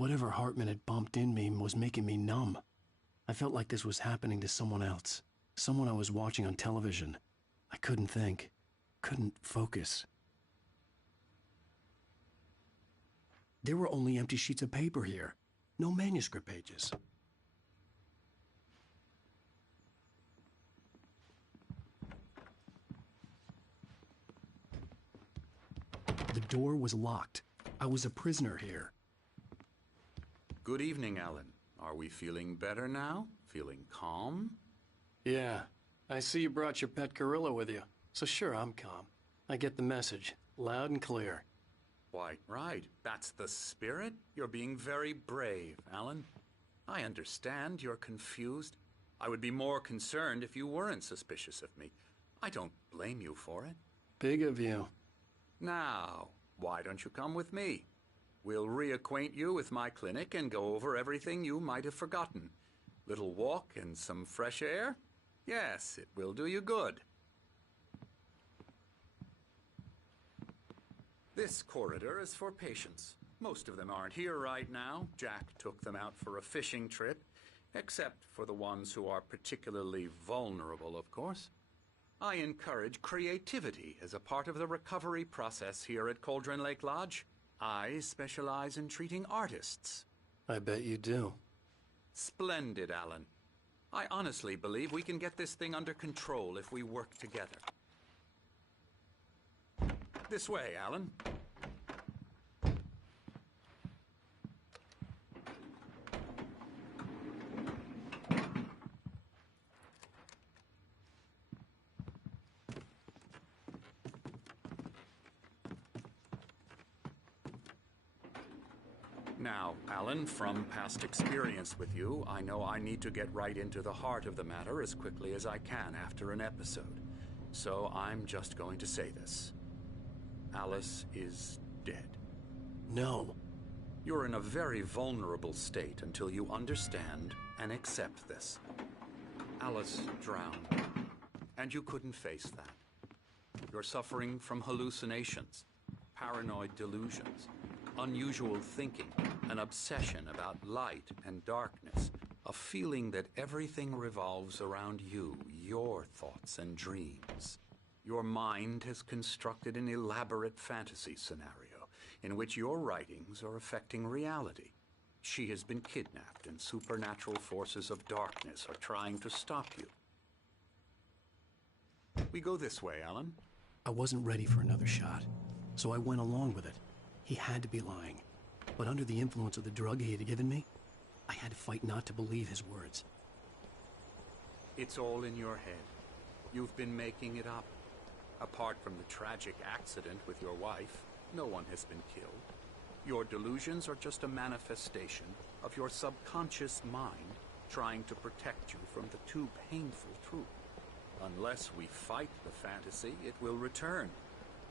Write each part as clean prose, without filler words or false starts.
Whatever Hartman had bumped in me was making me numb. I felt like this was happening to someone else. Someone I was watching on television. I couldn't think. Couldn't focus. There were only empty sheets of paper here. No manuscript pages. The door was locked. I was a prisoner here. Good evening, Alan. Are we feeling better now? Feeling calm? Yeah. I see you brought your pet gorilla with you. So sure, I'm calm. I get the message. Loud and clear. Why, right. That's the spirit. You're being very brave, Alan. I understand you're confused. I would be more concerned if you weren't suspicious of me. I don't blame you for it. Big of you. Now, why don't you come with me? We'll reacquaint you with my clinic and go over everything you might have forgotten. Little walk and some fresh air? Yes, it will do you good. This corridor is for patients. Most of them aren't here right now. Jack took them out for a fishing trip, except for the ones who are particularly vulnerable, of course. I encourage creativity as a part of the recovery process here at Cauldron Lake Lodge. I specialize in treating artists. I bet you do. Splendid, Alan. I honestly believe we can get this thing under control if we work together. This way, Alan. Now, Alan, from past experience with you, I know I need to get right into the heart of the matter as quickly as I can after an episode. So I'm just going to say this. Alice is dead. No. You're in a very vulnerable state until you understand and accept this. Alice drowned, and you couldn't face that. You're suffering from hallucinations, paranoid delusions, unusual thinking, an obsession about light and darkness, a feeling that everything revolves around you, your thoughts and dreams. Your mind has constructed an elaborate fantasy scenario in which your writings are affecting reality. She has been kidnapped and supernatural forces of darkness are trying to stop you. We go this way, Alan. I wasn't ready for another shot, so I went along with it. He had to be lying. But under the influence of the drug he had given me, I had to fight not to believe his words. It's all in your head. You've been making it up. Apart from the tragic accident with your wife, no one has been killed. Your delusions are just a manifestation of your subconscious mind trying to protect you from the too painful truth. Unless we fight the fantasy, it will return.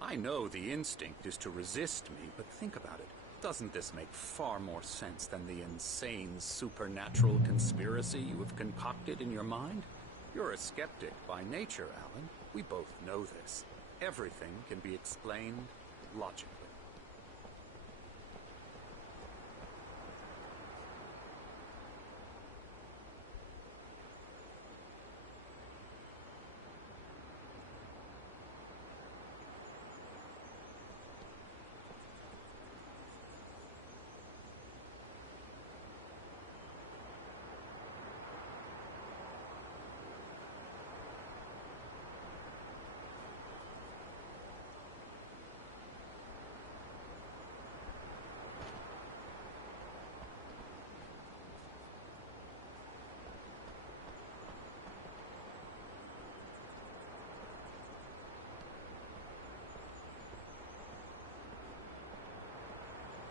I know the instinct is to resist me, but think about it. Doesn't this make far more sense than the insane supernatural conspiracy you have concocted in your mind? You're a skeptic by nature, Alan. We both know this. Everything can be explained logically.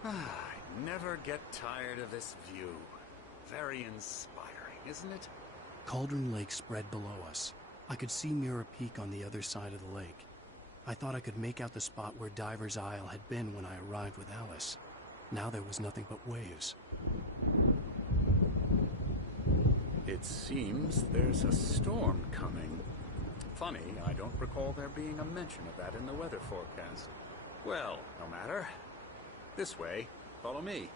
I never get tired of this view. Very inspiring, isn't it? Cauldron Lake spread below us. I could see Mirror Peak on the other side of the lake. I thought I could make out the spot where Diver's Isle had been when I arrived with Alice. Now there was nothing but waves. It seems there's a storm coming. Funny, I don't recall there being a mention of that in the weather forecast. Well, no matter. This way. Follow me.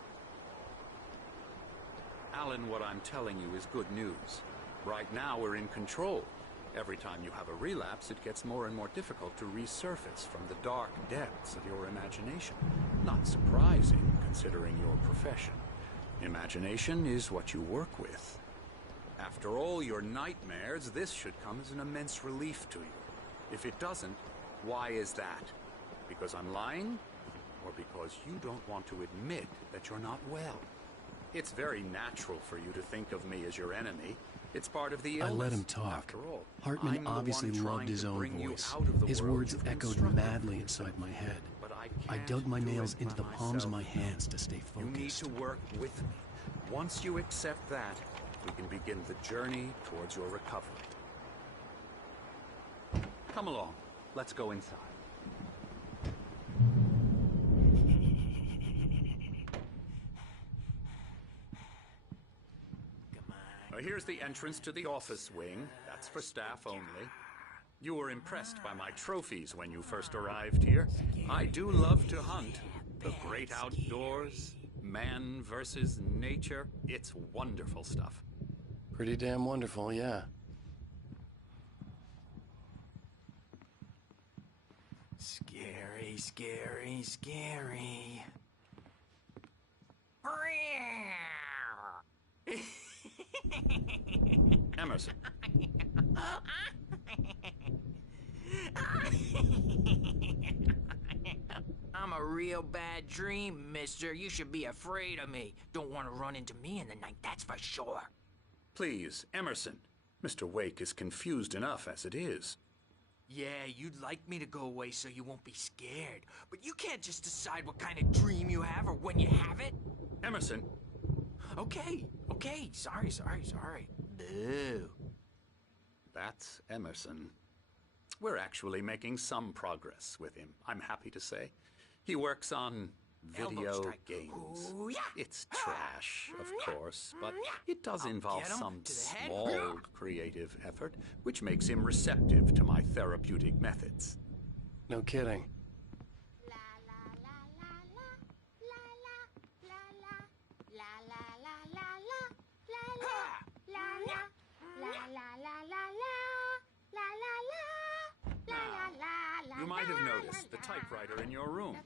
Alan, what I'm telling you is good news. Right now, we're in control. Every time you have a relapse, it gets more and more difficult to resurface from the dark depths of your imagination. Not surprising, considering your profession. Imagination is what you work with. After all your nightmares, this should come as an immense relief to you. If it doesn't, why is that? Because I'm lying? Or because you don't want to admit that you're not well? It's very natural for you to think of me as your enemy. It's part of the illness. I let him talk. After all, Hartman I'm the obviously one loved trying his to own bring you voice. out of the His world words you've echoed constructed. madly inside my head. But I can't dug my do nails it into the by palms of my myself. hands to stay You need focused. to work with me. Once you accept that, we can begin the journey towards your recovery. Come along. Let's go inside. Here's the entrance to the office wing. That's for staff only. You were impressed by my trophies when you first arrived here. I do love to hunt. The great outdoors, man versus nature. It's wonderful stuff. Pretty damn wonderful, yeah. Scary, scary, scary. Emerson. I'm a real bad dream, mister. You should be afraid of me. Don't want to run into me in the night, that's for sure. Please, Emerson. Mr. Wake is confused enough as it is. Yeah, you'd like me to go away so you won't be scared. But you can't just decide what kind of dream you have or when you have it. Emerson. Okay. Sorry. Boo. That's Emerson. We're actually making some progress with him, I'm happy to say. He works on Elbow video strike. games. Ooh, yeah. It's trash, of course, but it does involve get him some to the head. small creative effort, which makes him receptive to my therapeutic methods. No kidding. You might have noticed the typewriter in your room.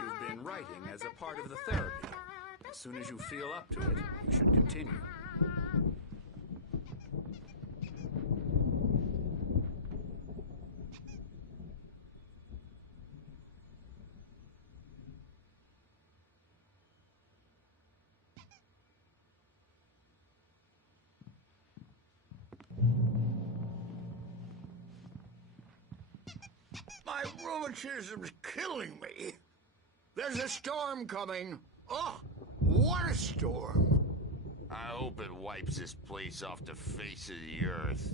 You've been writing as a part of the therapy. As soon as you feel up to it, you should continue. My rheumatism's killing me. There's a storm coming. Oh, what a storm. I hope it wipes this place off the face of the earth.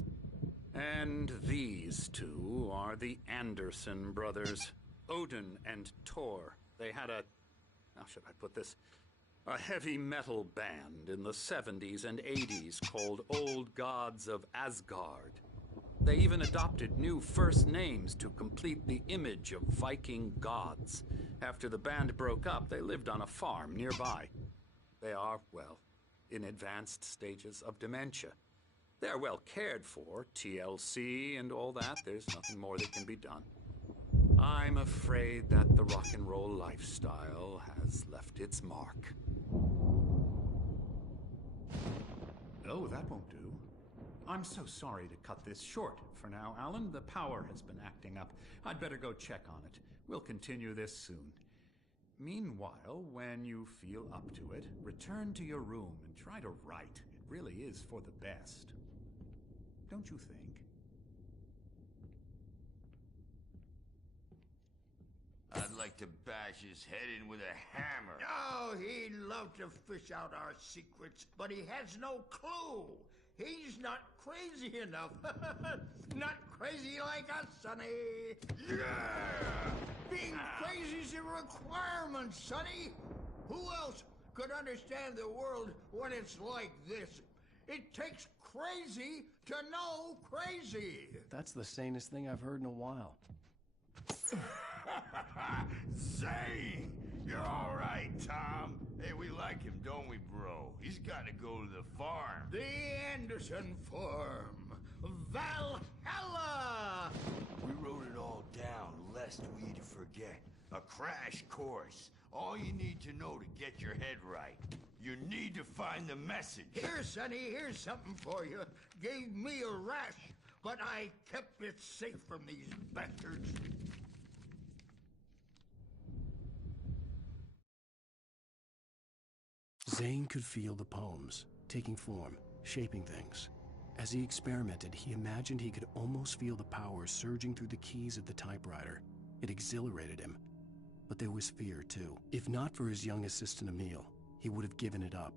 And these two are the Anderson brothers, Odin and Tor. They had how should I put this? A heavy metal band in the 70s and 80s called Old Gods of Asgard. They even adopted new first names to complete the image of Viking gods. After the band broke up, they lived on a farm nearby. They are, well, in advanced stages of dementia. They're well cared for, TLC and all that. There's nothing more that can be done. I'm afraid that the rock and roll lifestyle has left its mark. Oh, that won't do. I'm so sorry to cut this short for now, Alan. The power has been acting up. I'd better go check on it. We'll continue this soon. Meanwhile, when you feel up to it, return to your room and try to write. It really is for the best. Don't you think? I'd like to bash his head in with a hammer. Oh, he'd love to fish out our secrets, but he has no clue. He's not crazy enough. Not crazy like us, Sonny. Yeah! Being crazy's a requirement, Sonny. Who else could understand the world when it's like this? It takes crazy to know crazy. That's the sanest thing I've heard in a while. Zane! You're all right, Tom. Hey, we like him, don't we, bro? He's got to go to the farm. The Anderson Farm. Valhalla! We wrote it all down, lest we'd forget. A crash course. All you need to know to get your head right. You need to find the message. Here, Sonny, here's something for you. Gave me a rash, but I kept it safe from these bastards. Zane could feel the poems, taking form, shaping things. As he experimented, he imagined he could almost feel the power surging through the keys of the typewriter. It exhilarated him. But there was fear, too. If not for his young assistant Emil, he would have given it up.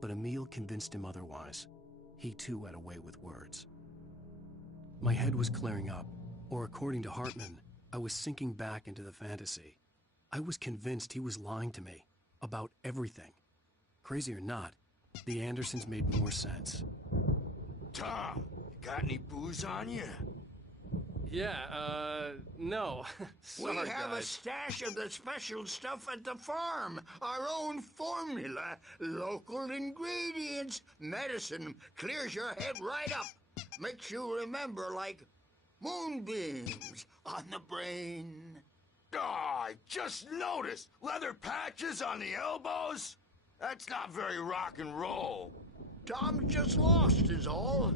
But Emil convinced him otherwise. He too had a way with words. My head was clearing up, or according to Hartman, I was sinking back into the fantasy. I was convinced he was lying to me about everything. Crazy or not, the Andersons made more sense. Tom, got any booze on you? Yeah, no. Sorry, We have a guys. stash of the special stuff at the farm. Our own formula. Local ingredients. Medicine clears your head right up. Makes you remember like moonbeams on the brain. Oh, I just noticed. Leather patches on the elbows? That's not very rock and roll. Tom just lost is all.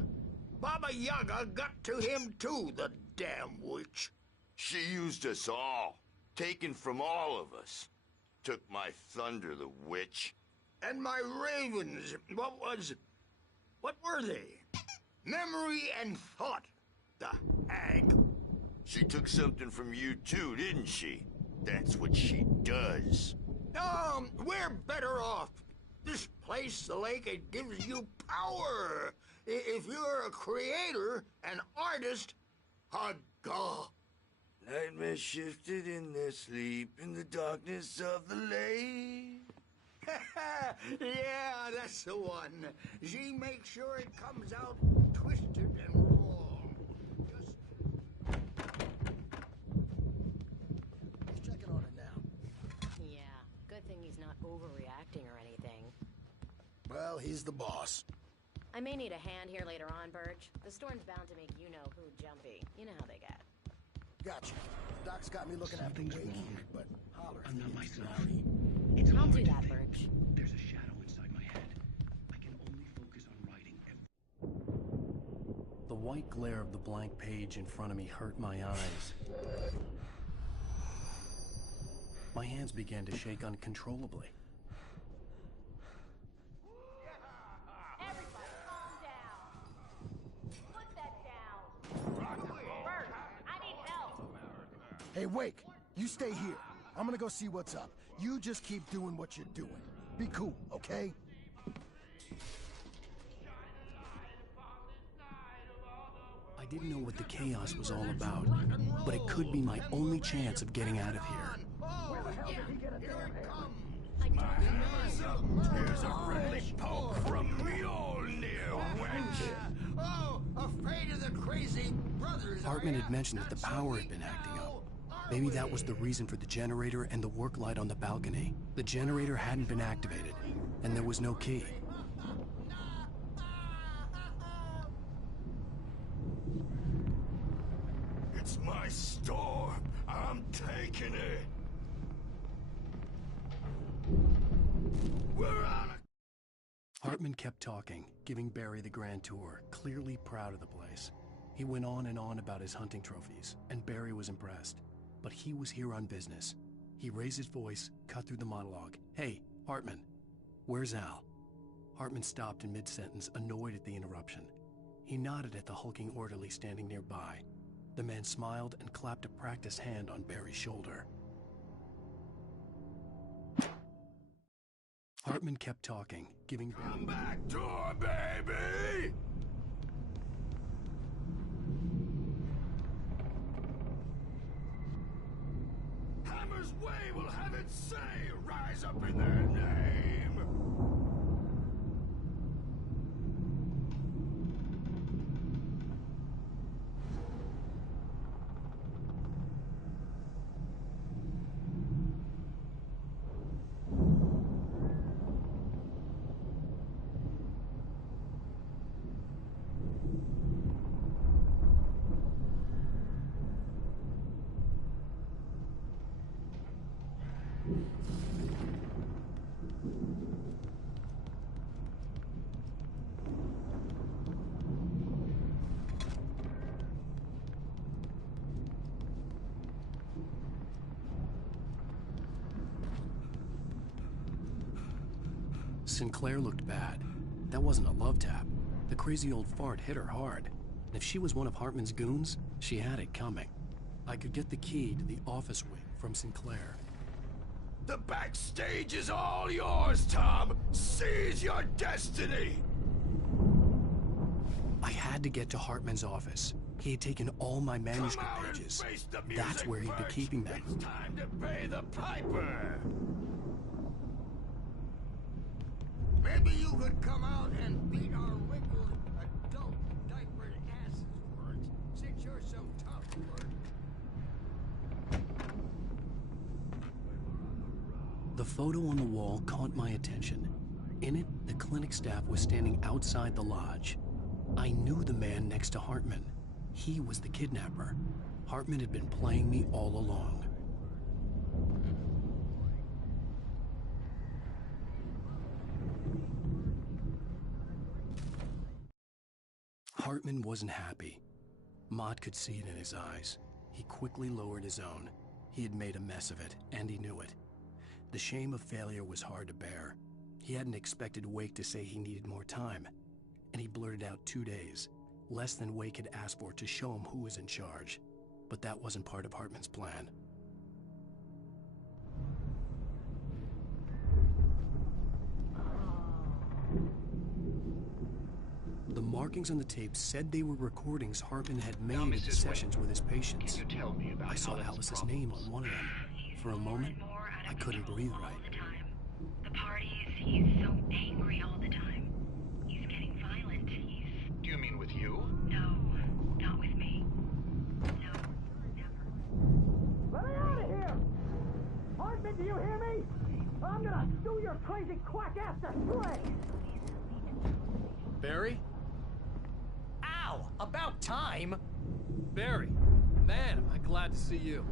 Baba Yaga got to him too, the damn witch. She used us all. Taken from all of us. Took my thunder, the witch. And my ravens, what were they? Memory and thought, the hag. She took something from you too, didn't she? That's what she does. We're better off. This place, the lake, it gives you power. If you're a creator, an artist, a god. Nightmares shifted in their sleep in the darkness of the lake. Yeah, that's the one. She makes sure it comes out twisted and wrong. He's checking on it now. Yeah, good thing he's not overreacting or anything. Well, he's the boss. I may need a hand here later on, Birch. The storm's bound to make you-know-who jumpy. You know how they get. Gotcha. Doc's got me looking after Something's Wake wrong. here, but holler. I'm not if you myself. get sorry. It's I'll hard do to that, think. Birch. There's a shadow inside my head. I can only focus on writing. The white glare of the blank page in front of me hurt my eyes. My hands began to shake uncontrollably. Everybody, calm down. Put that down. Birch, I need help. Hey, Wake, you stay here. I'm gonna go see what's up. You just keep doing what you're doing. Be cool, okay? I didn't know what the chaos was all about, but it could be my only chance of getting out of here. Where the hell did he get a damn hand? I don't Here's a friendly poke from Mjolnir, wench. Oh, afraid of the crazy brothers. Hartman are ya? had mentioned that the Not so power had weak been acting now, up. are Maybe we? that was the reason for the generator and the work light on the balcony. The generator hadn't been activated, and there was no key. It's my storm. I'm taking it. We're on a... Hartman kept talking, giving Barry the grand tour, clearly proud of the place. He went on and on about his hunting trophies, and Barry was impressed. But he was here on business. He raised his voice, cut through the monologue. Hey, Hartman, where's Al? Hartman stopped in mid-sentence, annoyed at the interruption. He nodded at the hulking orderly standing nearby. The man smiled and clapped a practiced hand on Barry's shoulder. Hartman kept talking, giving Barry... Come back door, baby! Hammer's Way will have its say rise up in their name! Sinclair looked bad. That wasn't a love tap. The crazy old fart hit her hard. And if she was one of Hartman's goons, she had it coming. I could get the key to the office wing from Sinclair. The backstage is all yours, Tom! Seize your destiny! I had to get to Hartman's office. He had taken all my manuscript pages. That's where he'd be keeping them. It's time to pay the piper! Maybe you could come out and beat our wrinkled adult diapered asses for it, since you're so tough for it. The photo on the wall caught my attention. In it, the clinic staff was standing outside the lodge. I knew the man next to Hartman. He was the kidnapper. Hartman had been playing me all along. Hartman wasn't happy. Mott could see it in his eyes. He quickly lowered his own. He had made a mess of it, and he knew it. The shame of failure was hard to bear. He hadn't expected Wake to say he needed more time, and he blurted out 2 days, less than Wake had asked for to show him who was in charge. But that wasn't part of Hartman's plan. The markings on the tape said they were recordings Hartman had made at the sessions with his patients. Can you tell me about I saw Alice's name on one of them. For a moment, I couldn't breathe right. The parties, he's so angry all the time. He's getting violent. Do you mean with you? No, not with me. No, never. Let me out of here! Hartman, do you hear me? I'm gonna sue your crazy quack ass to shreds! Barry? Ow! About time! Barry, man, am I glad to see you.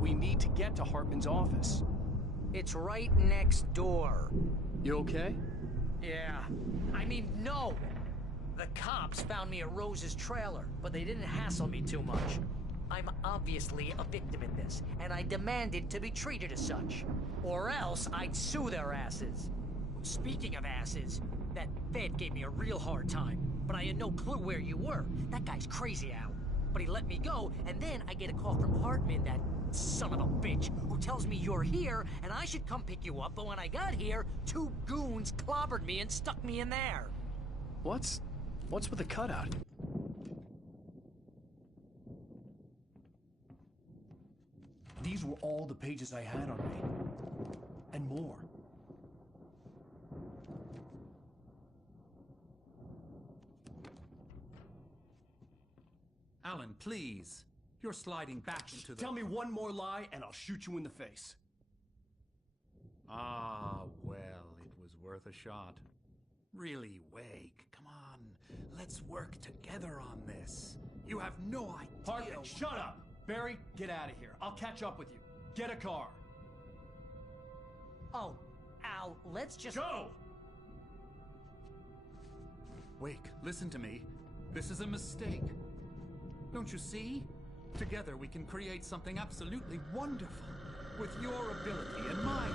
We need to get to Hartman's office. It's right next door. You okay? Yeah. I mean, no! The cops found me at Rose's trailer, but they didn't hassle me too much. I'm obviously a victim in this, and I demanded to be treated as such. Or else I'd sue their asses. Speaking of asses, that Fed gave me a real hard time, but I had no clue where you were. That guy's crazy, Al. But he let me go, and then I get a call from Hartman, that son of a bitch, who tells me you're here, and I should come pick you up, but when I got here, 2 goons clobbered me and stuck me in there. What's with the cutout? These were all the pages I had on me. And more. Alan, please. You're sliding back into the... Tell me one more lie and I'll shoot you in the face. Ah, well, it was worth a shot. Really, Wake, come on. Let's work together on this. You have no idea... Hartman, shut up! Barry, get out of here. I'll catch up with you. Get a car. Oh, Al, let's just... Go! Wake, listen to me. This is a mistake. Don't you see? Together we can create something absolutely wonderful. With your ability and mine.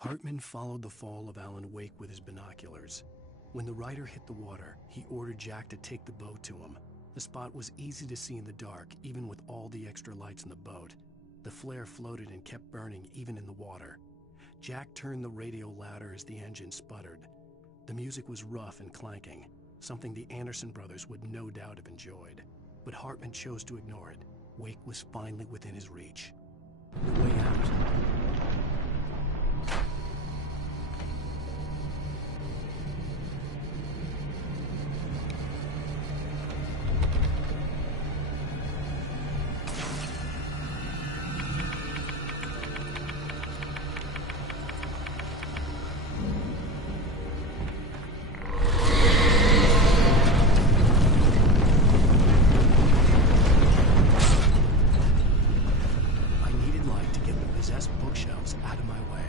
Hartman followed the fall of Alan Wake with his binoculars. When the rider hit the water, he ordered Jack to take the boat to him. The spot was easy to see in the dark, even with all the extra lights in the boat. The flare floated and kept burning even in the water. Jack turned the radio louder as the engine sputtered. The music was rough and clanking, something the Anderson brothers would no doubt have enjoyed. But Hartman chose to ignore it. Wake was finally within his reach. The way out. Bookshelves out of my way.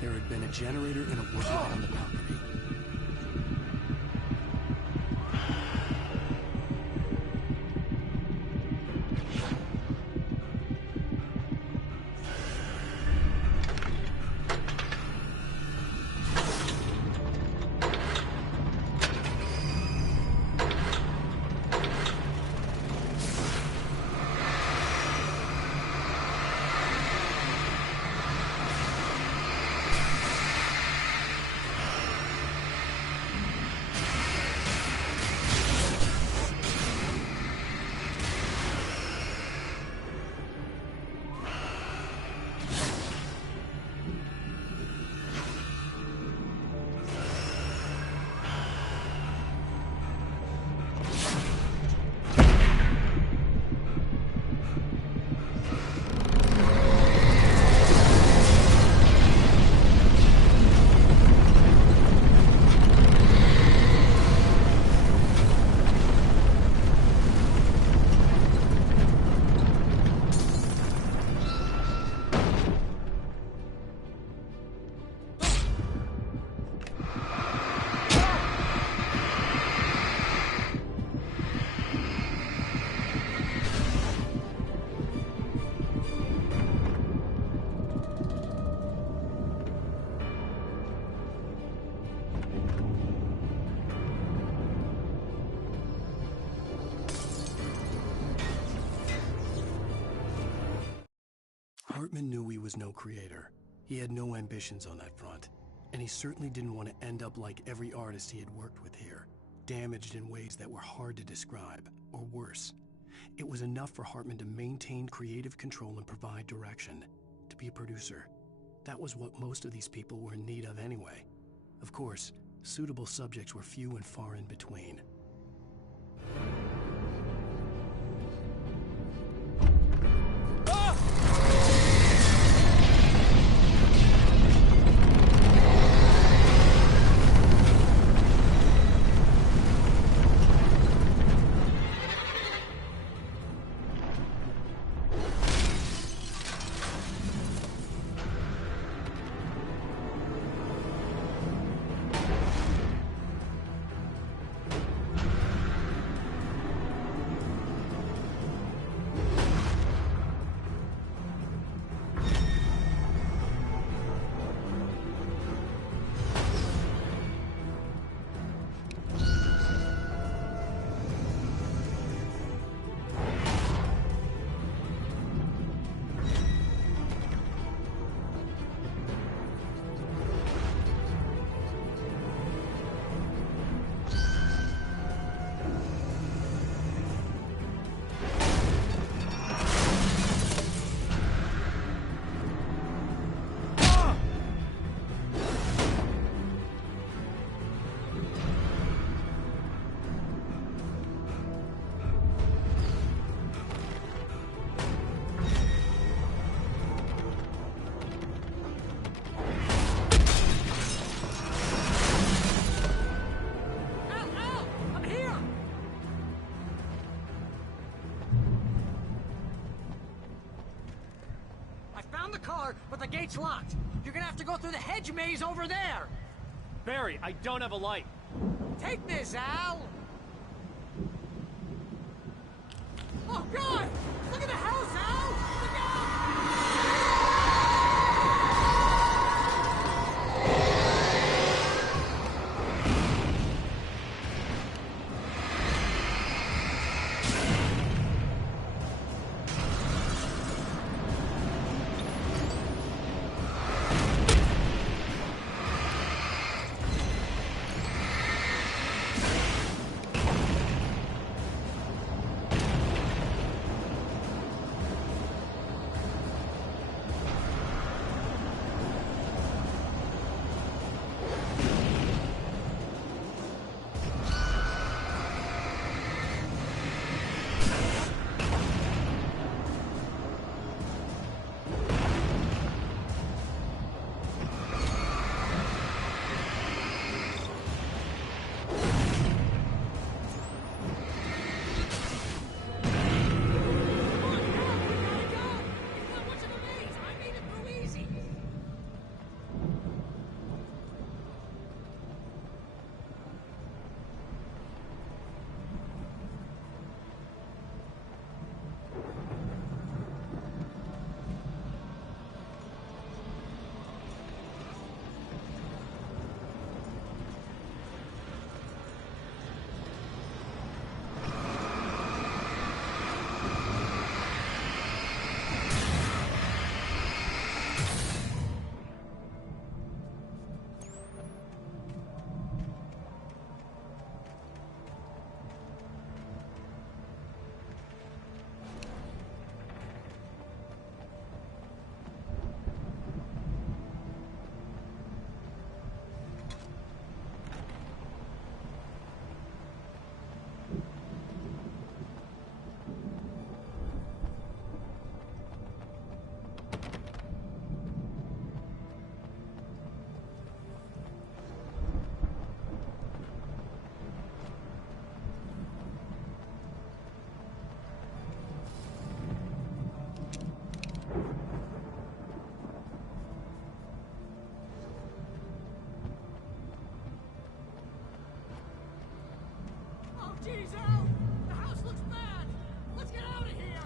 There had been a generator in a workshop on the balcony. Hartman knew he was no creator. He had no ambitions on that front, and he certainly didn't want to end up like every artist he had worked with here, damaged in ways that were hard to describe, or worse. It was enough for Hartman to maintain creative control and provide direction, to be a producer. That was what most of these people were in need of anyway. Of course, suitable subjects were few and far in between. found the car, but the gate's locked. You're gonna have to go through the hedge maze over there. Barry, I don't have a light. Take this, Al! Oh, God! Look at the house, Al! Look out! Jeez, Al! The house looks bad! Let's get out of here!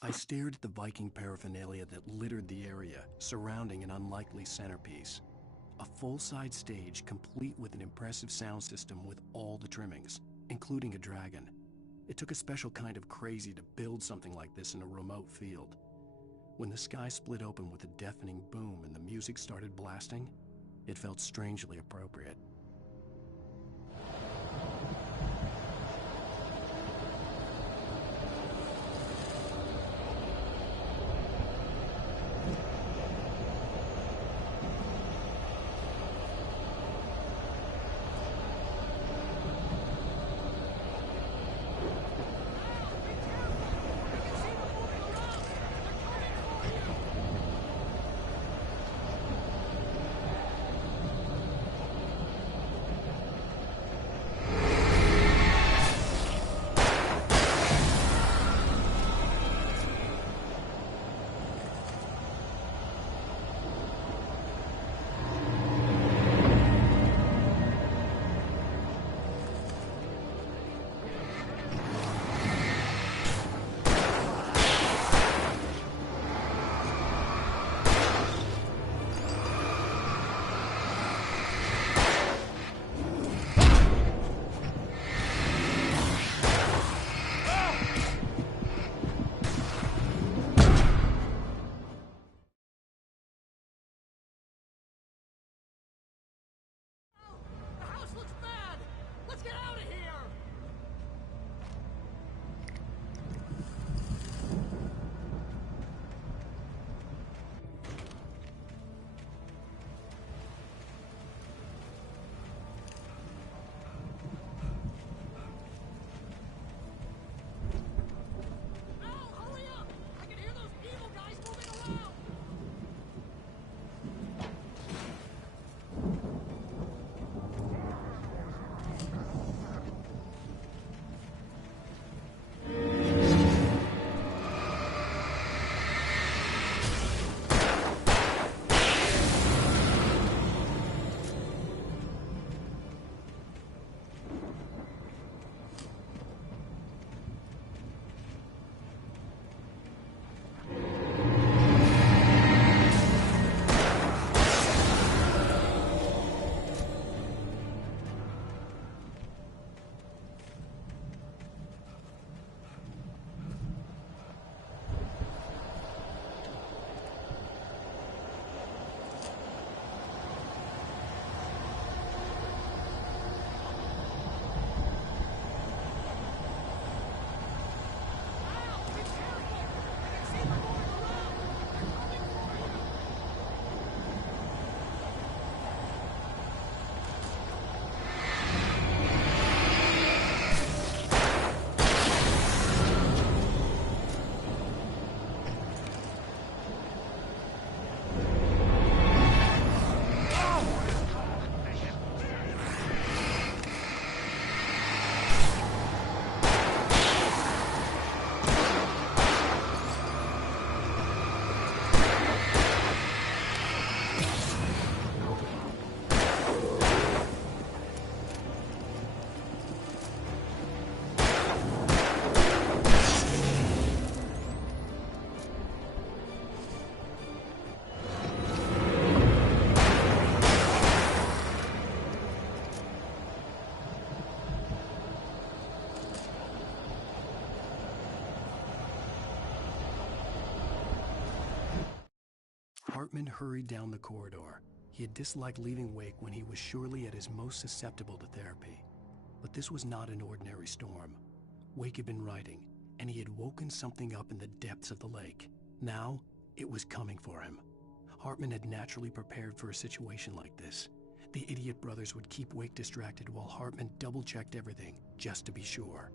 I stared at the Viking paraphernalia that littered the area, surrounding an unlikely centerpiece. A full-size stage complete with an impressive sound system with all the trimmings, including a dragon. It took a special kind of crazy to build something like this in a remote field. When the sky split open with a deafening boom and the music started blasting, it felt strangely appropriate. Hartman hurried down the corridor. He had disliked leaving Wake when he was surely at his most susceptible to therapy. But this was not an ordinary storm. Wake had been writing, and he had woken something up in the depths of the lake. Now, it was coming for him. Hartman had naturally prepared for a situation like this. The idiot brothers would keep Wake distracted while Hartman double-checked everything, just to be sure.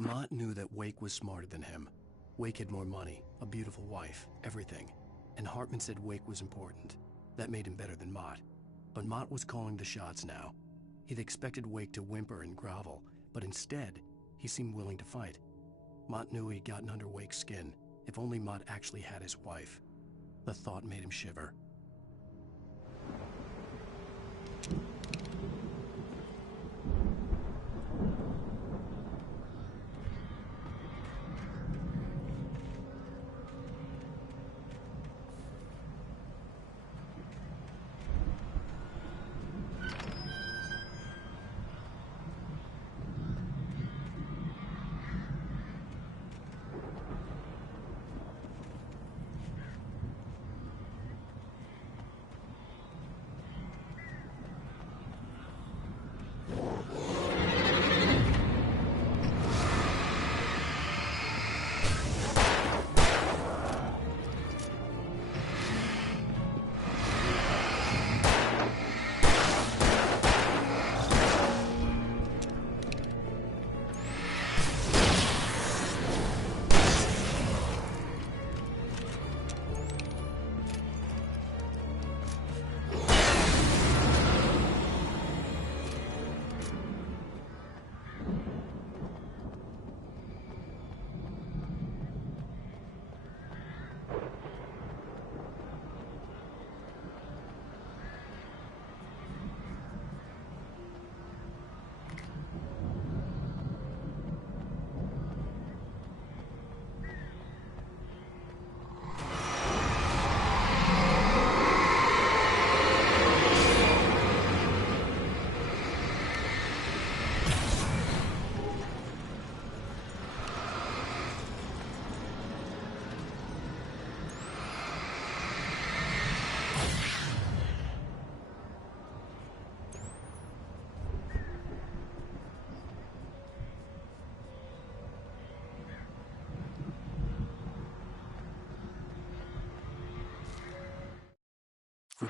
Mott knew that Wake was smarter than him. Wake had more money, a beautiful wife, everything. And Hartman said Wake was important. That made him better than Mott. But Mott was calling the shots now. He'd expected Wake to whimper and grovel, but instead, he seemed willing to fight. Mott knew he'd gotten under Wake's skin. If only Mott actually had his wife. The thought made him shiver.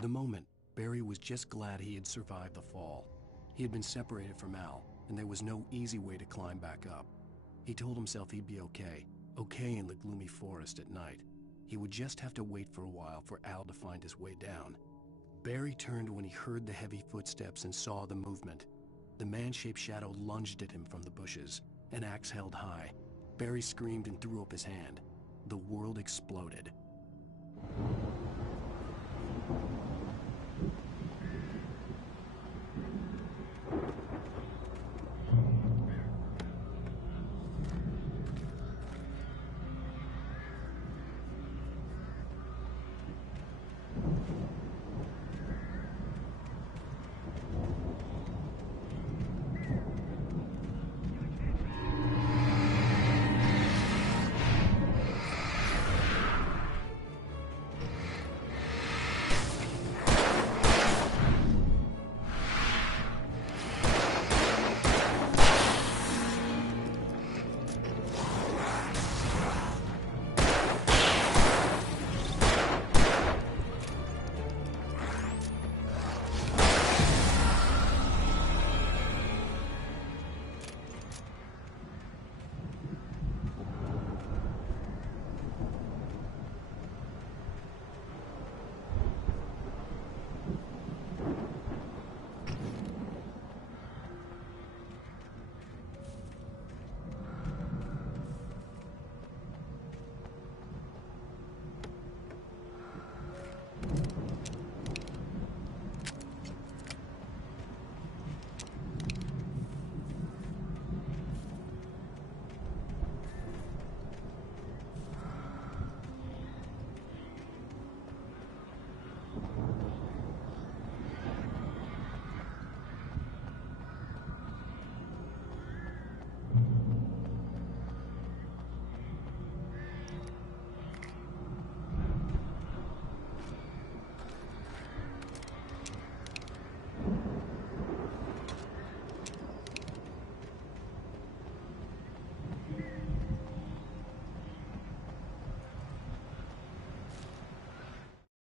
the moment, Barry was just glad he had survived the fall. He had been separated from Al, and there was no easy way to climb back up. He told himself he'd be okay in the gloomy forest at night. He would just have to wait for a while for Al to find his way down. Barry turned when he heard the heavy footsteps and saw the movement. The man-shaped shadow lunged at him from the bushes, an axe held high. Barry screamed and threw up his hand. The world exploded.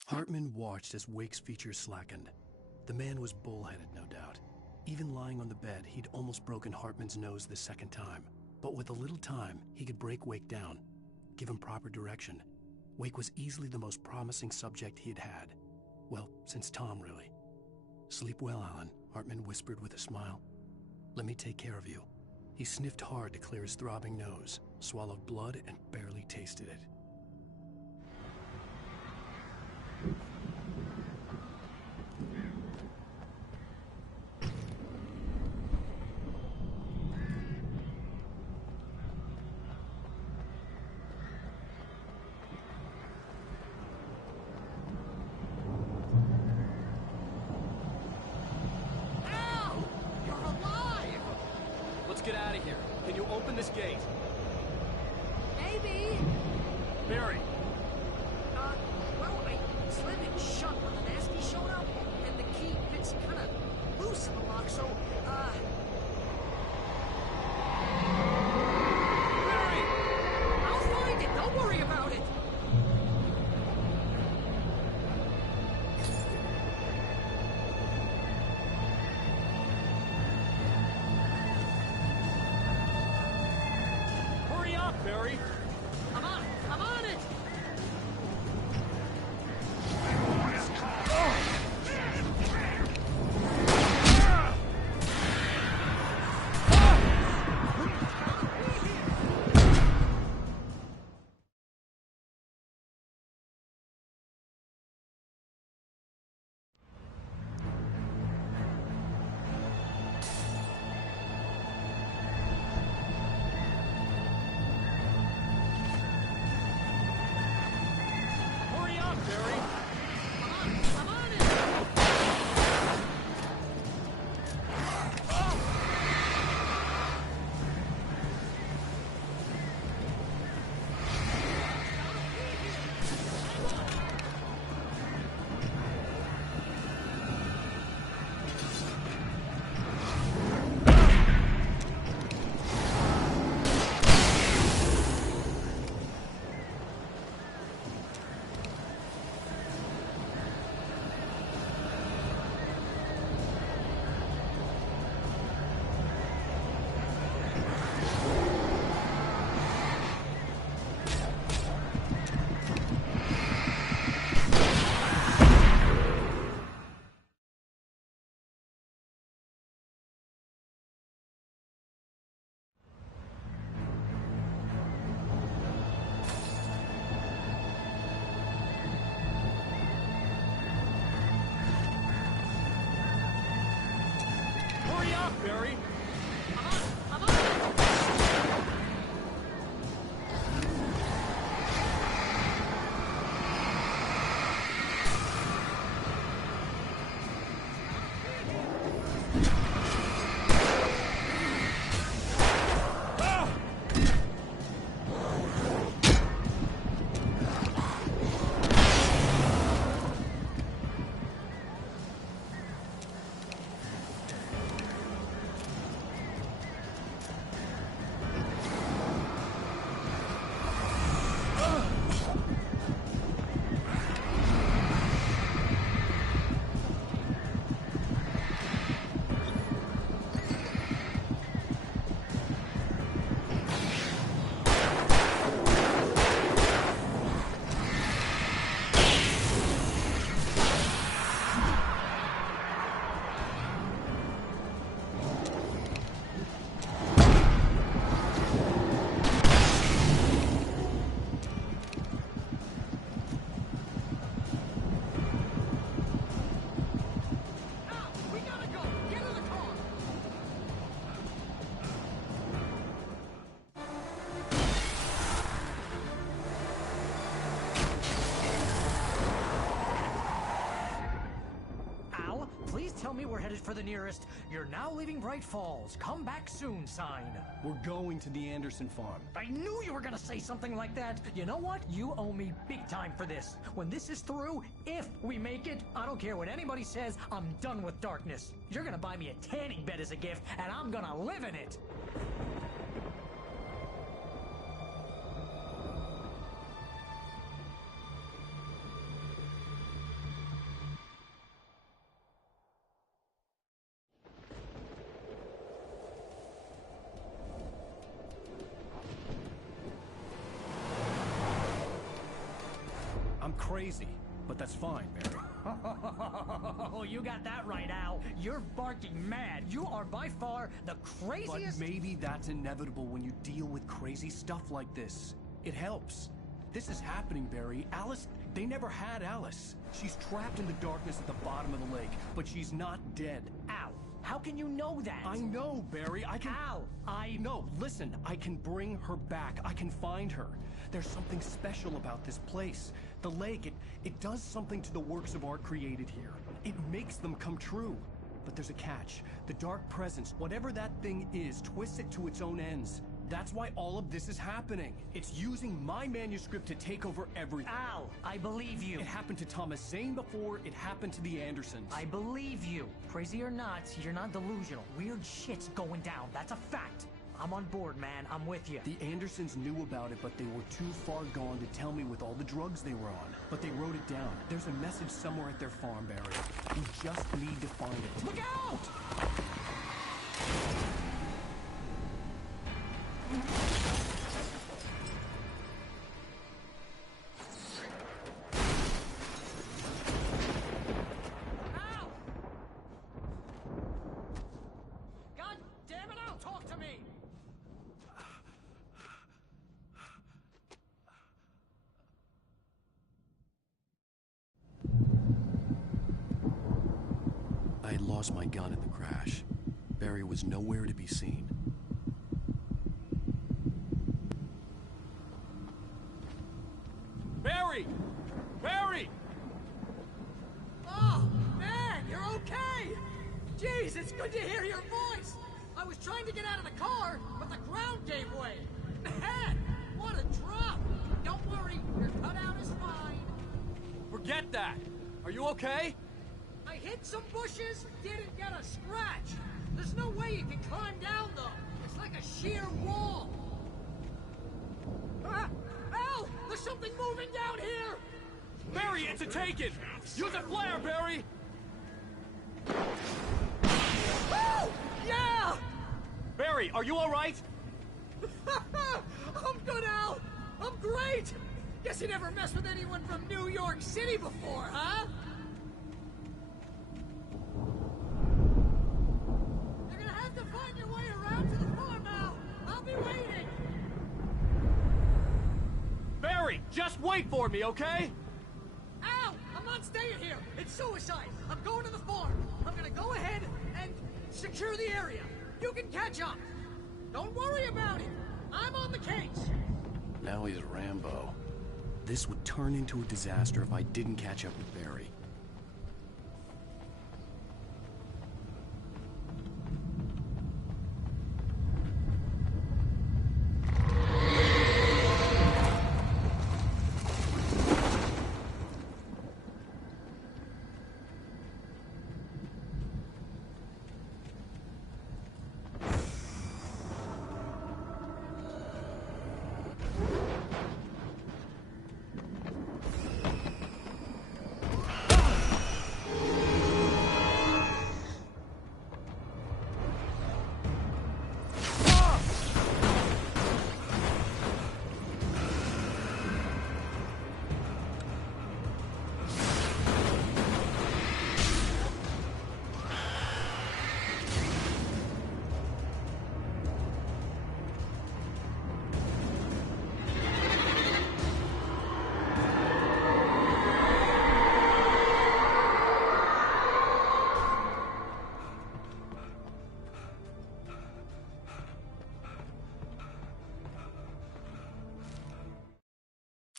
Hartman watched as Wake's features slackened. The man was bullheaded, no doubt. Even lying on the bed, he'd almost broken Hartman's nose the second time. But with a little time, he could break Wake down, give him proper direction. Wake was easily the most promising subject he had had. Well, since Tom, really. "Sleep well, Alan," Hartman whispered with a smile. "Let me take care of you." He sniffed hard to clear his throbbing nose, swallowed blood, and barely tasted it. Let's get out of here. Can you open this gate? Maybe. Barry! Well, I slid it shut when the nasty showed up, and the key fits kind of loose in the lock, so, Barry! I'll find it, don't worry about it! Hurry up, Barry! I'm on it! tell me we're headed for the nearest "You're now leaving Bright Falls. Come back soon" sign. We're going to the Anderson farm. I knew you were gonna say something like that. You know what? You owe me big time for this. When this is through, if we make it, I don't care what anybody says, I'm done with darkness. You're gonna buy me a tanning bed as a gift, and I'm gonna live in it. I'm crazy, but that's fine, Barry. Oh, you got that right, Al. You're barking mad. You are by far the craziest... But maybe that's inevitable when you deal with crazy stuff like this. It helps. This is happening, Barry. Alice, they never had Alice. She's trapped in the darkness at the bottom of the lake, but she's not dead. Al, how can you know that? I know, Barry. I can... Al, No, listen. I can bring her back. I can find her. There's something special about this place. The lake, it does something to the works of art created here. It makes them come true. But there's a catch. The dark presence, whatever that thing is, twists it to its own ends. That's why all of this is happening. It's using my manuscript to take over everything. Al, I believe you. It happened to Thomas Zane before, it happened to the Andersons. I believe you. Crazy or not, you're not delusional. Weird shit's going down. That's a fact. I'm on board, man. I'm with you. The Andersons knew about it, but they were too far gone to tell me with all the drugs they were on. But they wrote it down. There's a message somewhere at their farm, Barry. We just need to find it. Look out! God damn it, Al, talk to me! I had lost my gun in the crash. Barry was nowhere to be seen. Barry! Barry! Oh, man, you're okay! Jeez, it's good to hear your voice! I was trying to get out of the car, but the ground gave way! Man, what a drop! Don't worry, your cutout is fine. Forget that! Are you okay? I hit some bushes, didn't get a scratch. There's no way you can climb down, though. It's like a sheer wall. Al! There's something moving down here! Barry, it's a taken! Use a flare, Barry! Oh! Yeah! Barry, are you alright? I'm good, Al! I'm great! Guess you never messed with anyone from New York City before, huh? You're gonna have to find your way around to the farm, Al! I'll be waiting! Barry, just wait for me, okay? Al! I'm not staying here! It's suicide! I'm going to the farm! I'm gonna go ahead and secure the area! You can catch up! Don't worry about it! I'm on the case! Now he's Rambo. This would turn into a disaster if I didn't catch up with Barry.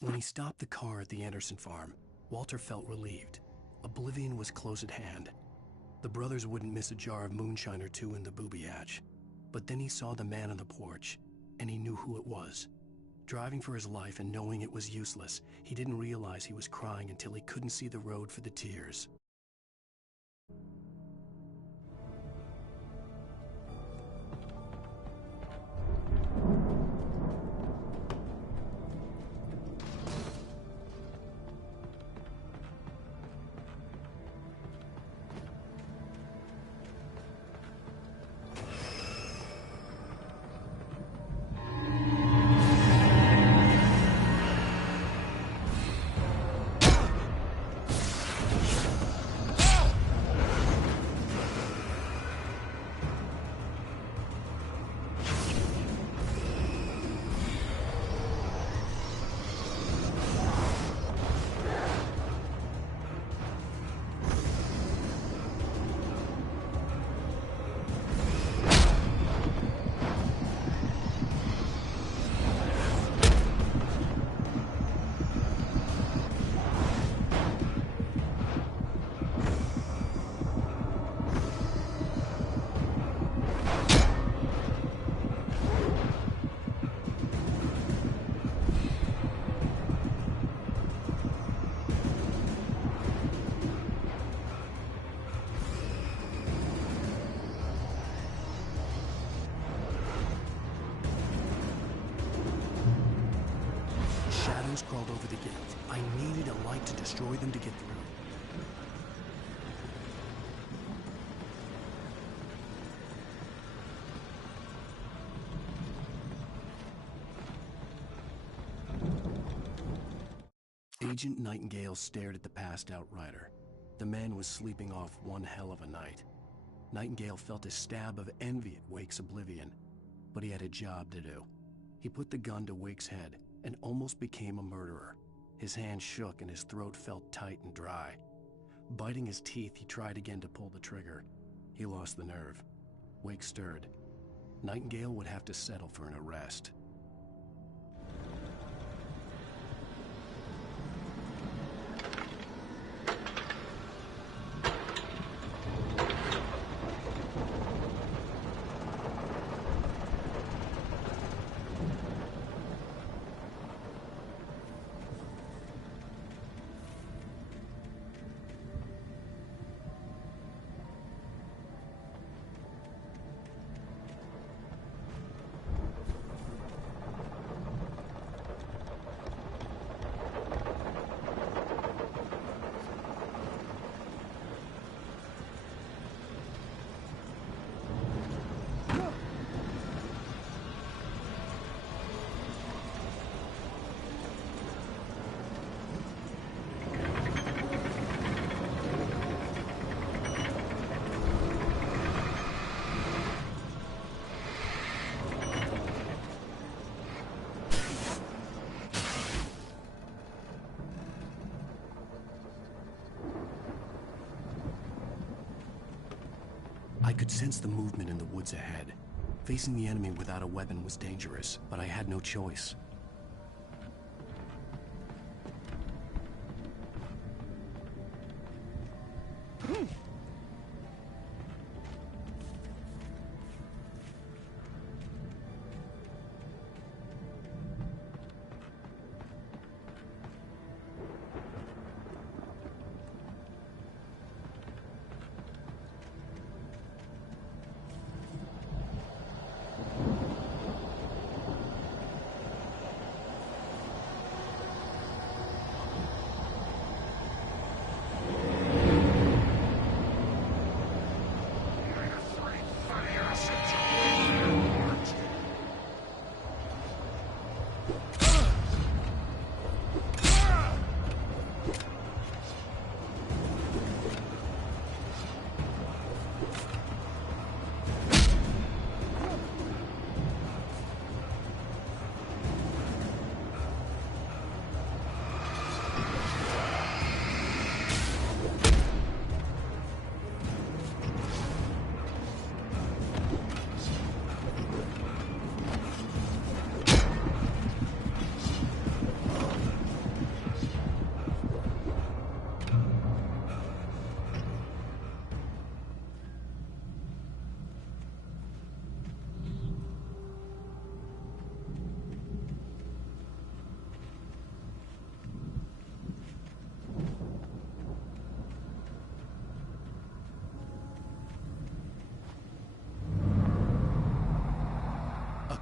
When he stopped the car at the Anderson farm, Walter felt relieved. Oblivion was close at hand. The brothers wouldn't miss a jar of moonshine or two in the booby hatch. But then he saw the man on the porch, and he knew who it was. Driving for his life and knowing it was useless, he didn't realize he was crying until he couldn't see the road for the tears. Crawled over the gate. I needed a light to destroy them to get through. Agent Nightingale stared at the passed-out rider. The man was sleeping off one hell of a night. Nightingale felt a stab of envy at Wake's oblivion, but he had a job to do. He put the gun to Wake's head and almost became a murderer. His hand shook and his throat felt tight and dry. Biting his teeth, he tried again to pull the trigger. He lost the nerve. Wake stirred. Nightingale would have to settle for an arrest. I could sense the movement in the woods ahead. Facing the enemy without a weapon was dangerous, but I had no choice.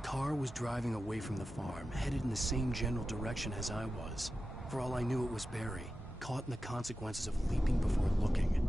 car was driving away from the farm, headed in the same general direction as I was. For all I knew, it was Barry, caught in the consequences of leaping before looking.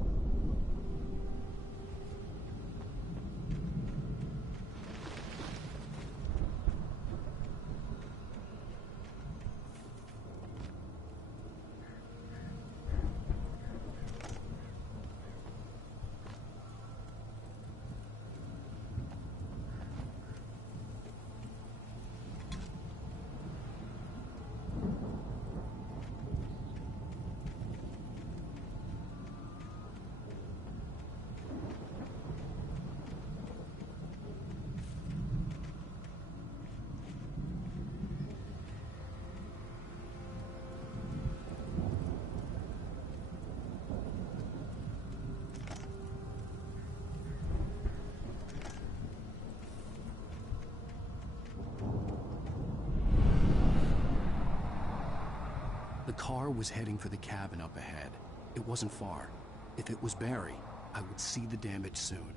The car was heading for the cabin up ahead. It wasn't far. If it was Barry, I would see the damage soon.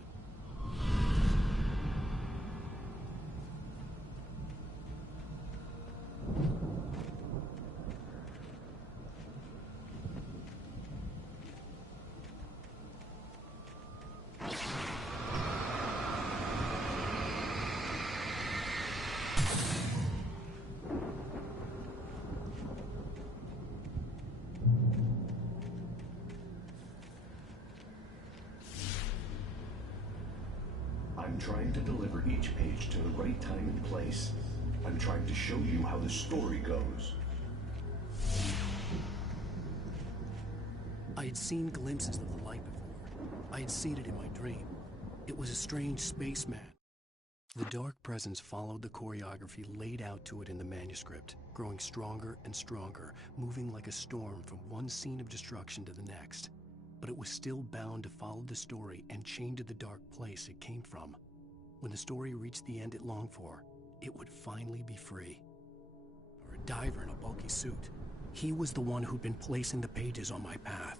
I'm trying to deliver each page to the right time and place. I'm trying to show you how the story goes. I had seen glimpses of the light before. I had seen it in my dream. It was a strange spaceman. The dark presence followed the choreography laid out to it in the manuscript, growing stronger and stronger, moving like a storm from one scene of destruction to the next. But it was still bound to follow the story and chained to the dark place it came from. When the story reached the end it longed for, it would finally be free. Or a diver in a bulky suit. He was the one who'd been placing the pages on my path.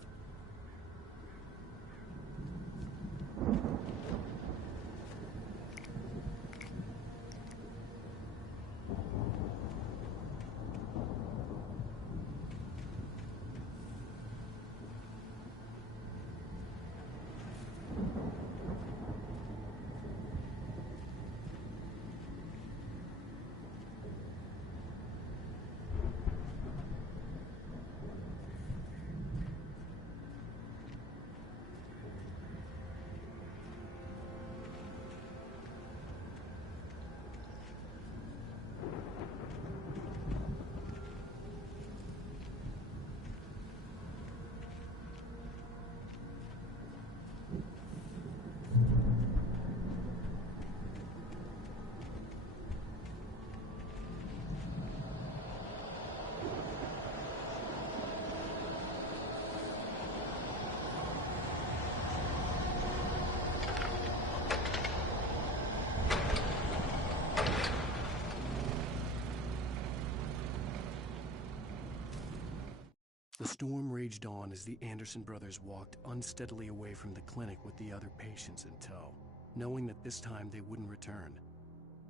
The storm raged on as the Anderson brothers walked unsteadily away from the clinic with the other patients in tow, knowing that this time they wouldn't return.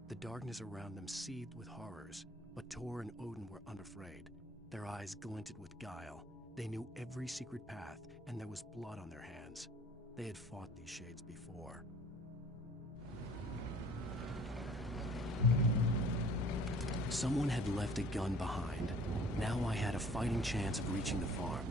The darkness around them seethed with horrors, but Tor and Odin were unafraid. Their eyes glinted with guile. They knew every secret path, and there was blood on their hands. They had fought these shades before. Someone had left a gun behind. Now I had a fighting chance of reaching the farm.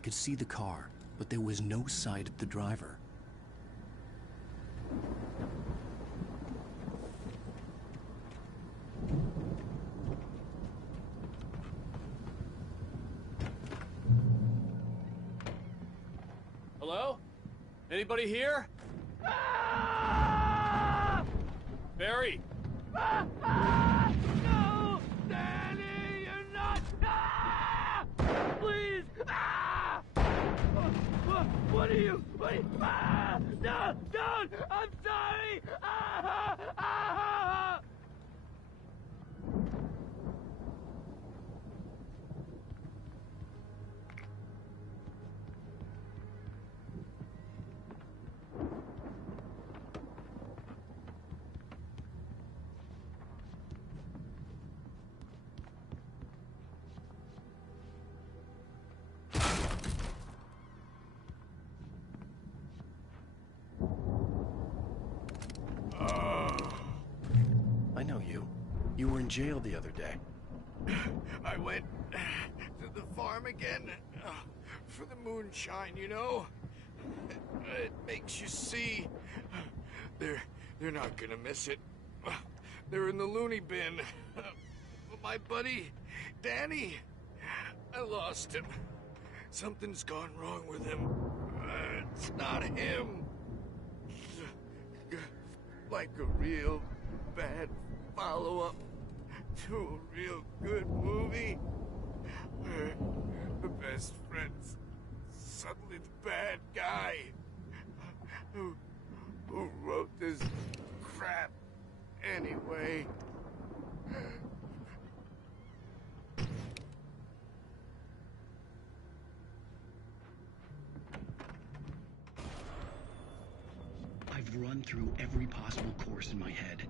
I could see the car, but there was no sight of the driver. Hello? Anybody here? Barry! No! Danny, you're not! Please! What are you? No! Don't! I'm sorry! I know you. You were in jail the other day. I went to the farm again for the moonshine, you know? It makes you see. They're not gonna miss it. They're in the loony bin. My buddy, Danny, I lost him. Something's gone wrong with him. It's not him. Like a real bad follow-up to a real good movie where the best friend's suddenly the bad guy who wrote this crap anyway. I've run through every possible course in my head.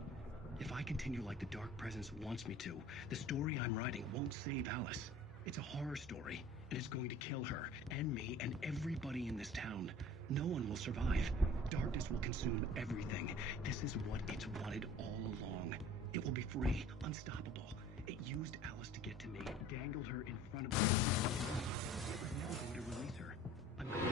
If I continue like the Dark Presence wants me to, the story I'm writing won't save Alice. It's a horror story, and it's going to kill her, and me, and everybody in this town. No one will survive. Darkness will consume everything. This is what it's wanted all along. It will be free, unstoppable. It used Alice to get to me, dangled her in front of me. It was never going to release her. I'm going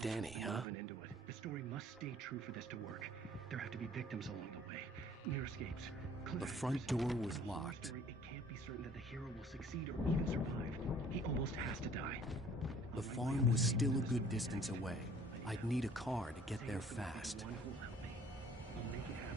Danny, huh? Into it. The story must stay true for this to work. There have to be victims along the way. Near escapes. The front door was locked. It can't be certain that the hero will succeed or even survive. He almost has to die. The farm was still a good distance away. I'd need a car to get there fast. One who will help me. I'll make it happen.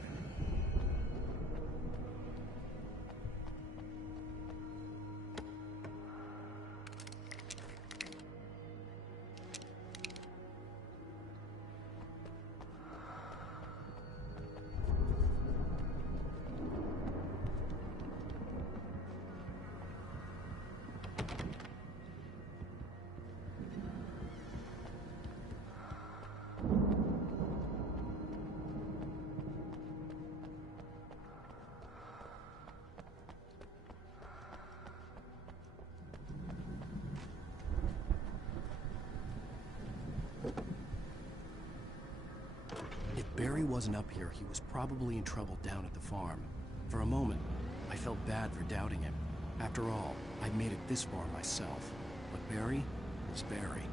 Barry wasn't up here, he was probably in trouble down at the farm. For a moment, I felt bad for doubting him. After all, I'd made it this far myself. But Barry was Barry.